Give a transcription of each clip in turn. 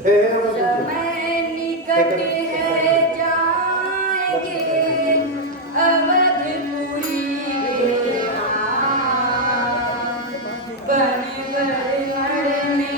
समय निकट है जाएंगे अवधपुरी के धाम। बनवर मरने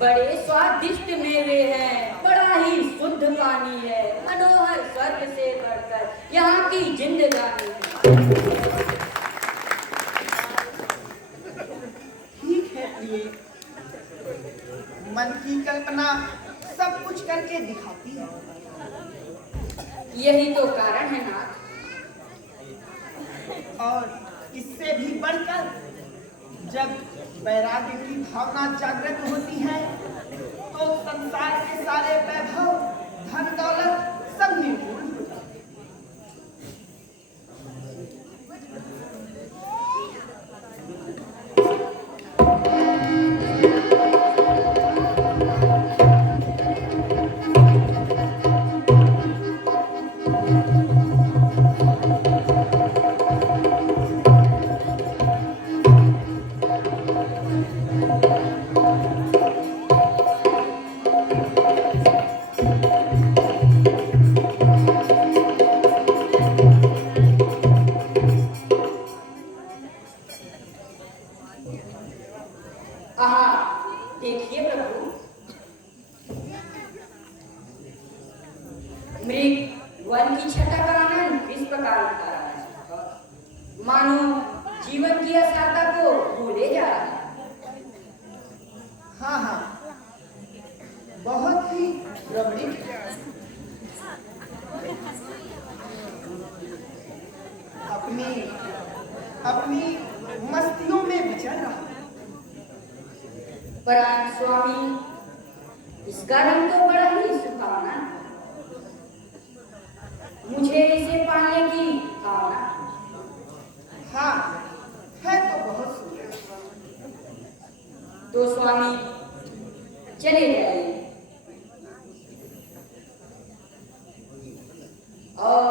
बड़े स्वादिष्ट मेवे हैं, बड़ा ही शुद्ध पानी है, मनोहर स्वर्ग से बढ़कर यहाँ की जिंदगानी है। ठीक है प्रिय, मन की कल्पना सब कुछ करके दिखाती है। यही तो कारण है नाथ। और इससे भी बढ़कर जब वैराग्य की भावना जागृत होती है तो संसार के सारे वैभव, धन दौलत सब निर्मूल हो जाते हैं। देखिए प्रभु, मृग वन की छटा का आनंद किस प्रकार उठा रहा है, मानो जीवन की असारता को भूले जा रहा है। हाँ हाँ, बहुत ही रमणीक। अपनी अपनी मस्तियों में विचर रहा है। परान स्वामी, इसका रंग तो बड़ा ही सुहावना है। मुझे इसे पालने की भावना। हाँ, है तो बहुत सुंदर। तो स्वामी चले जाइए और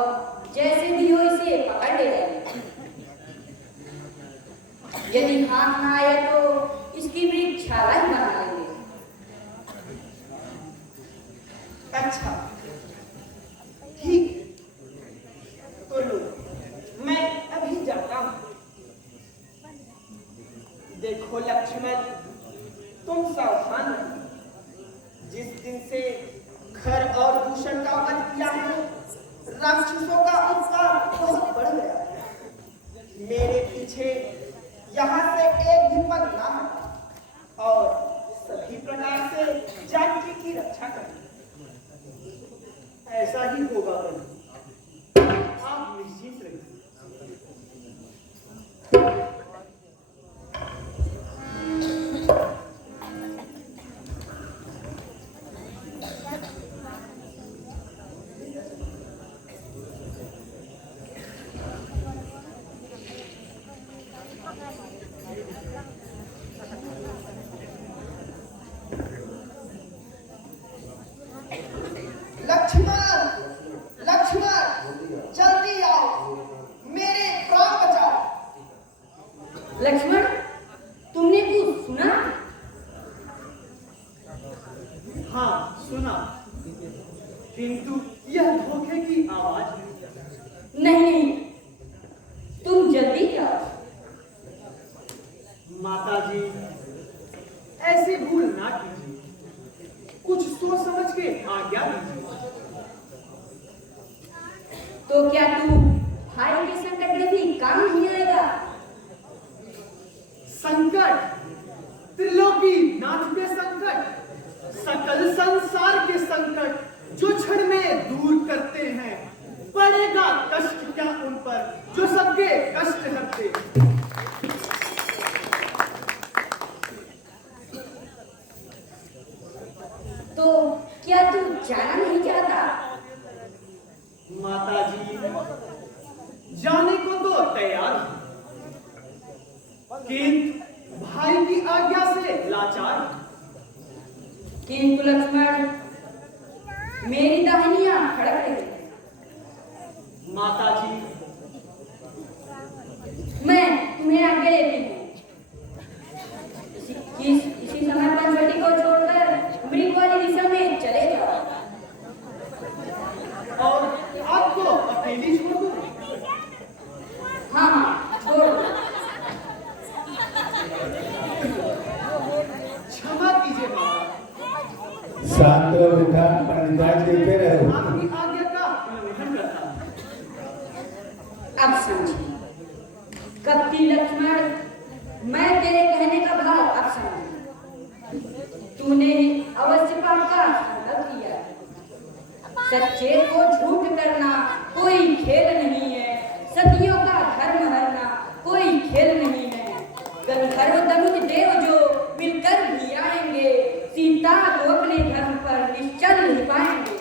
जैसे भी हो इसे पकड़ ले जाइए। यदि हाथ ना आया तो इसकी वृक्षाला ही बना लेंगे। अच्छा, ठीक। तो लो, मैं अभी जाता हूँ। देखो लक्ष्मण, तुम सावधान रहो। जिस दिन से घर और दूषण का वध किया है, राक्षसों का उत्साह बहुत बढ़ गया है। मेरे पीछे यहाँ से एक भी पग ना हटा और सभी प्रकार से जानकी की रक्षा करना। ऐसा ही होगा प्रभु, आप निश्चिंत रहिए। किंतु यह धोखे की आवाज नहीं नहीं, तुम जल्दी आओ। माता जी, ऐसी भूल ना कीजिए, कुछ सोच समझ के आज्ञा दीजिए। तो क्या तू भाई के संकट में भी काम नहीं आएगा? संकट, त्रिलोकी नाथ के संकट, सकल संसार के संकट जो क्षण में दूर करते हैं, पड़ेगा कष्ट क्या उन पर जो सबके कष्ट हरते। तो क्या तू जाना नहीं चाहता? माता जी, जाने को तो तैयार हूं, किंतु भाई की आज्ञा से लाचार। किंतु लक्ष्मण, मेरी दाहिनियां खड़क रही। माता जी, मैं तुम्हें आज्ञा देती हूँ, इसी समय पंचवटी को छोड़कर मृग वाली दिशा में चले जाओ। और आपको अकेली छोड़ दूं? हाँ हाँ, छोड़ दो। क्षमा कीजिए माता, शांत रहो बेटा, पंडिताई देखे रहो। आपकी आज्ञा का उल्लंघन करता। अब समझी कपटी लक्ष्मण, मैं तेरे कहने का भाव अब समझी। तूने अवश्य पाप का संकल्प किया। सच्चे को झूठ करना कोई खेल नहीं है, सतियों का धर्म हरना कोई खेल नहीं है। गंधर्व तनुज देव जो मिलकर भी आएंगे, सीता को अपने धर्म पर निश्चल नहीं पाएंगे।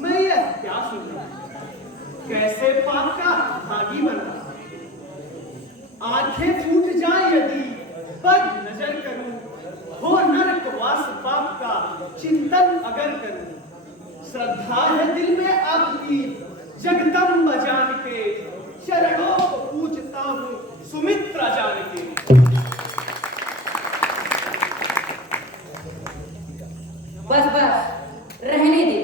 मैं यह क्या सुन रहा हूं? कैसे पाप का भागी बनना? आंखें फूट जाए यदि बद नजर करूं, हो नरकवास पाप का चिंतन अगर करूं। श्रद्धा है दिल में आपकी जगदम्ब जान के, चरणों को पूजता हूं सुमित्रा जान के। बस बस, रहने दे।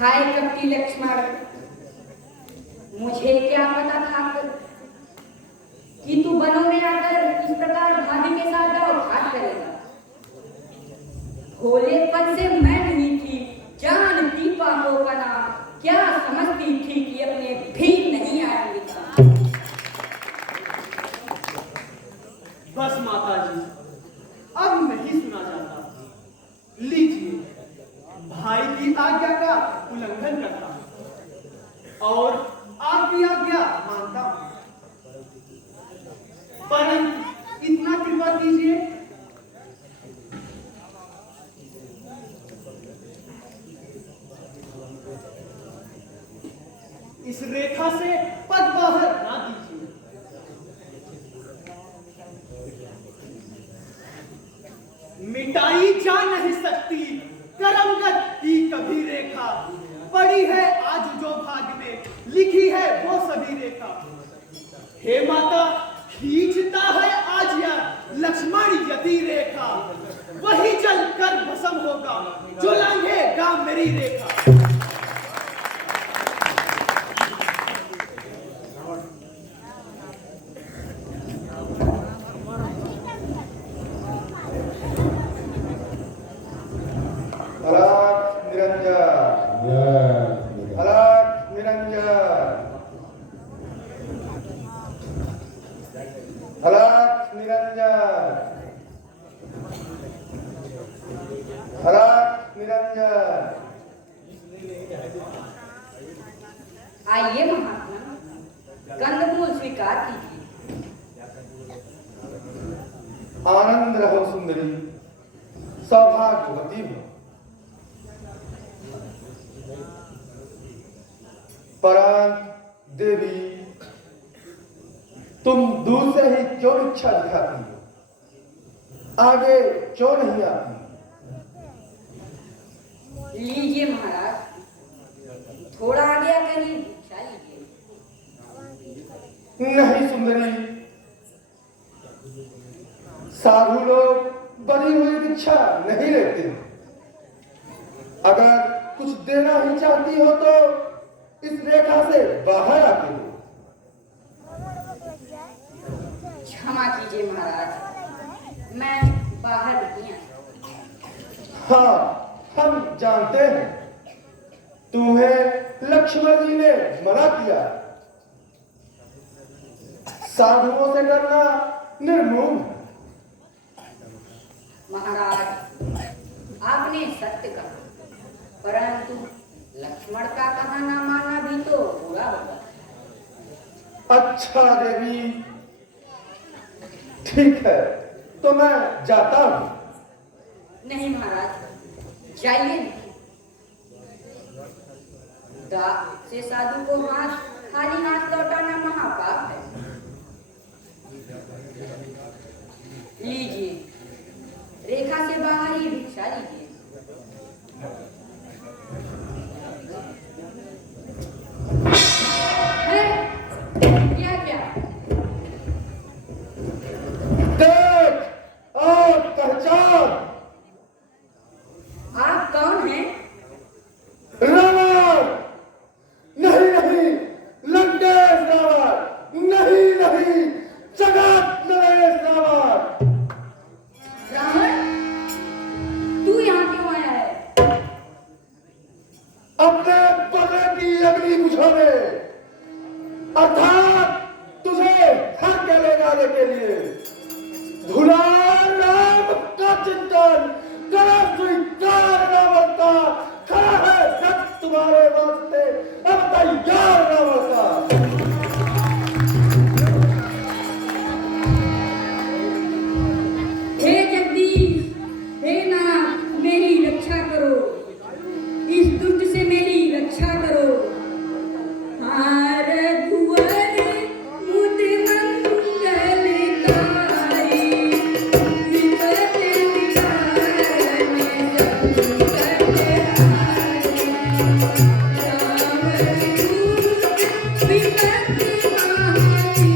हाय कपटी लक्ष्मण, मुझे क्या पता था कि तू वनों में आकर इस प्रकार भाभी के साथ दाव-घात करेगा। भोलेपन से मैं नहीं थी, जानती पापों का नाम, क्या समझती थी कि अपने भी नहीं आएंगे। बस माता जी, अब नहीं सुना जाता। लीजिए, भाई की आज्ञा का उल्लंघन करता हूं और आपकी आज्ञा मानता हूं, परंतु इतना कृपा कीजिए, इस रेखा से पद बाहर ना दीजिए। मिटाई जा नहीं सकती करमगत की कभी रेखा, पड़ी है आज जो भाग में, लिखी है वो सभी रेखा। हे माता, खींचता है आज यह लक्ष्मण यति रेखा, वही जल कर भस्म होगा जो लांघेगा मेरी रेखा। अलख निरंजन, अलख निरंजन, अलख निरंजन, अलख निरंजन। आइए महात्मा, कंदमूल स्वीकार कीजिए। आनंद रहो सुंदरी, सौभाग्यवती हो। परंतु देवी, तुम दूर से ही क्यों इच्छा दिखाती हो, आगे क्यों नहीं आती? लीजिए महाराज, थोड़ा आगे आकर ही भिक्षा लीजिए। नहीं सुंदरी, साधु लोग बनी हुई दीक्षा नहीं लेते। अगर कुछ देना ही चाहती हो तो इस रेखा से बाहर आती हो। क्षमा कीजिए महाराज, मैं बाहर नहीं आई। हाँ, हम जानते हैं तुम्हें लक्ष्मण जी ने मना किया। साधुओं से डरना निर्मूल है। महाराज, आपने सत्य कहा, परंतु लक्ष्मण का कहना मानना भी तो बुरा होगा। अच्छा देवी, ठीक है, तो मैं जाता हूं। नहीं महाराज, जाइए नहीं। दास से साधु को खाली हाथ लौटाना महापाप है। लीजिए, रेखा से बाहर ही भिक्षा लीजिए। क्या क्या देख और पहचान। आप कौन हैं? रावण नहीं, नहीं लंकेश रावण नहीं, नहीं जगत नरेश रावण। रावण, तू यहाँ क्यों आया है? अपने बदले की अग्नि बुझाने, अर्थात तुझे घर के ले जाने के लिए। धुला राम का चिंतन करा स्वीकार रावण का, खड़ा है रथ तुम्हारे वास्ते, अब तैयार रावण का। हे जगदीश, हे नाथ, मेरी रक्षा करो, इस दुष्ट से मेरी रक्षा करो। हार धुवर मुद मंगलकारी, विपत निवारन संकट हारी। राम दूत विपत हारी,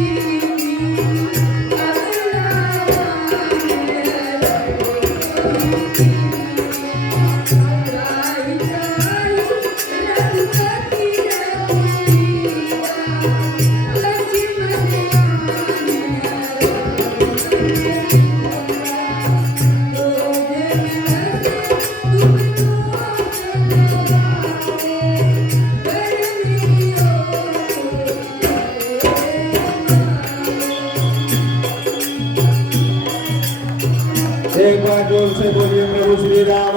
एक बार जोर से बोलिए प्रभु श्री राम